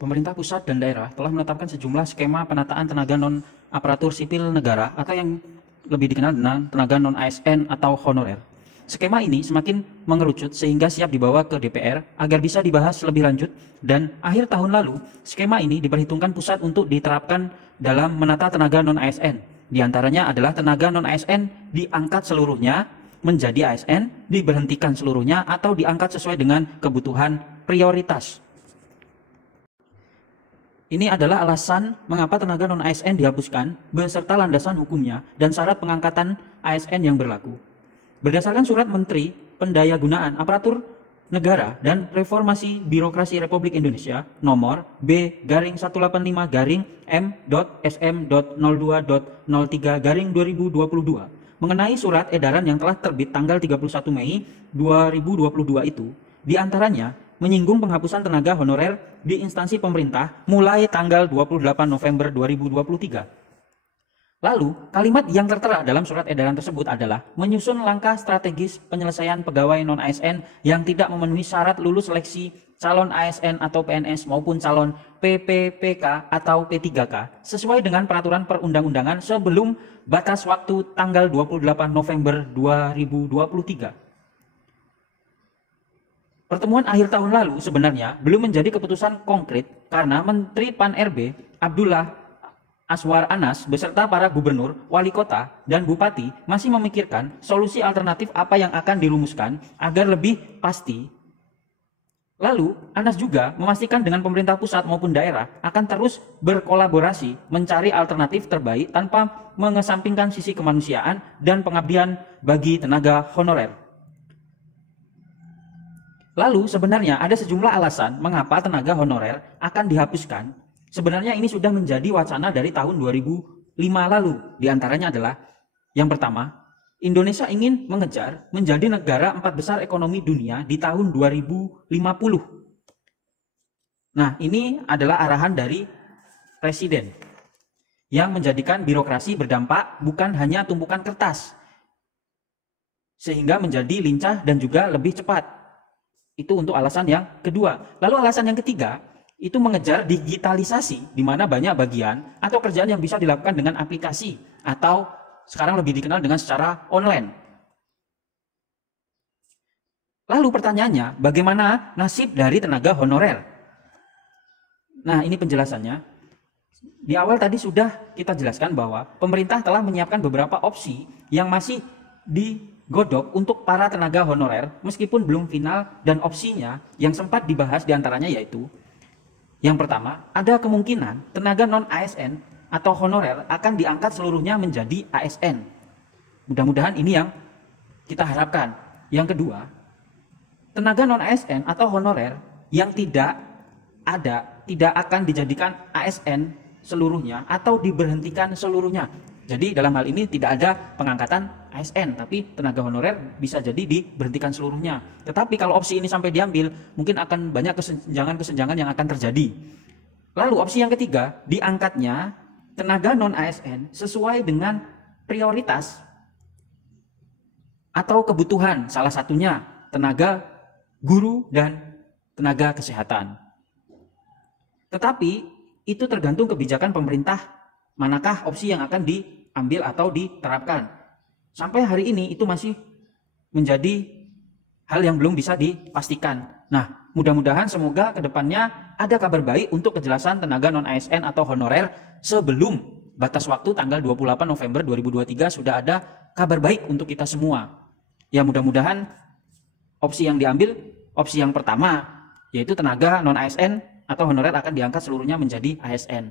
Pemerintah pusat dan daerah telah menetapkan sejumlah skema penataan tenaga non-aparatur sipil negara atau yang lebih dikenal dengan tenaga non-ASN atau honorer. Skema ini semakin mengerucut sehingga siap dibawa ke DPR agar bisa dibahas lebih lanjut, dan akhir tahun lalu skema ini diperhitungkan pusat untuk diterapkan dalam menata tenaga non-ASN. Di antaranya adalah tenaga non-ASN diangkat seluruhnya menjadi ASN, diberhentikan seluruhnya, atau diangkat sesuai dengan kebutuhan prioritas. Ini adalah alasan mengapa tenaga non-ASN dihapuskan beserta landasan hukumnya dan syarat pengangkatan ASN yang berlaku. Berdasarkan surat Menteri Pendayagunaan Aparatur Negara dan Reformasi Birokrasi Republik Indonesia nomor B/M.SM.02.03/2022 mengenai surat edaran yang telah terbit tanggal 31 Mei 2022 itu, diantaranya menyinggung penghapusan tenaga honorer di instansi pemerintah mulai tanggal 28 November 2023. Lalu, kalimat yang tertera dalam surat edaran tersebut adalah menyusun langkah strategis penyelesaian pegawai non-ASN yang tidak memenuhi syarat lulus seleksi calon ASN atau PNS maupun calon PPPK atau P3K sesuai dengan peraturan perundang-undangan sebelum batas waktu tanggal 28 November 2023. Pertemuan akhir tahun lalu sebenarnya belum menjadi keputusan konkret karena Menteri Pan-RB Abdullah Azwar Anas beserta para gubernur, wali kota, dan bupati masih memikirkan solusi alternatif apa yang akan dirumuskan agar lebih pasti. Lalu, Anas juga memastikan dengan pemerintah pusat maupun daerah akan terus berkolaborasi mencari alternatif terbaik tanpa mengesampingkan sisi kemanusiaan dan pengabdian bagi tenaga honorer. Lalu sebenarnya ada sejumlah alasan mengapa tenaga honorer akan dihapuskan. Sebenarnya ini sudah menjadi wacana dari tahun 2005 lalu. Di antaranya adalah yang pertama, Indonesia ingin mengejar menjadi negara 4 besar ekonomi dunia di tahun 2050. Nah, ini adalah arahan dari Presiden yang menjadikan birokrasi berdampak bukan hanya tumpukan kertas, sehingga menjadi lincah dan juga lebih cepat. Itu untuk alasan yang kedua. Lalu alasan yang ketiga, itu mengejar digitalisasi, di mana banyak bagian atau kerjaan yang bisa dilakukan dengan aplikasi atau sekarang lebih dikenal dengan secara online. Lalu pertanyaannya, bagaimana nasib dari tenaga honorer? Nah, ini penjelasannya. Di awal tadi sudah kita jelaskan bahwa pemerintah telah menyiapkan beberapa opsi yang masih digodok untuk para tenaga honorer meskipun belum final, dan opsinya yang sempat dibahas diantaranya yaitu yang pertama, ada kemungkinan tenaga non-ASN atau honorer akan diangkat seluruhnya menjadi ASN. Mudah-mudahan ini yang kita harapkan. Yang kedua, tenaga non-ASN atau honorer yang tidak akan dijadikan ASN seluruhnya atau diberhentikan seluruhnya. Jadi dalam hal ini tidak ada pengangkatan ASN, tapi tenaga honorer bisa jadi diberhentikan seluruhnya. Tetapi kalau opsi ini sampai diambil, mungkin akan banyak kesenjangan-kesenjangan yang akan terjadi. Lalu opsi yang ketiga, diangkatnya tenaga non-ASN sesuai dengan prioritas atau kebutuhan, salah satunya tenaga guru dan tenaga kesehatan. Tetapi itu tergantung kebijakan pemerintah, manakah opsi yang akan diambil atau diterapkan. Sampai hari ini itu masih menjadi hal yang belum bisa dipastikan. Nah, mudah-mudahan semoga kedepannya ada kabar baik untuk kejelasan tenaga non-ASN atau honorer sebelum batas waktu tanggal 28 November 2023 sudah ada kabar baik untuk kita semua. Ya, mudah-mudahan opsi yang diambil, opsi yang pertama, yaitu tenaga non-ASN atau honorer akan diangkat seluruhnya menjadi ASN.